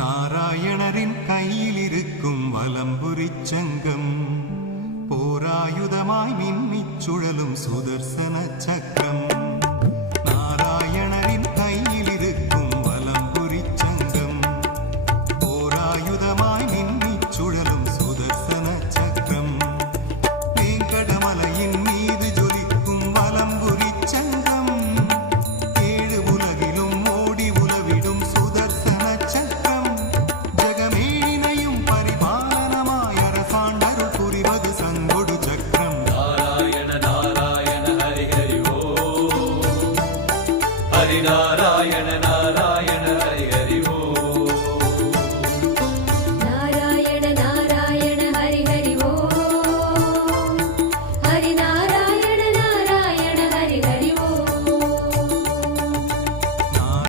நாராயணரின் கையில் இருக்கும் வலம்புரி சங்கம் போராயுதமாய் மின்னிச் சுழலும் சுதர்சன ஹரிநாராயண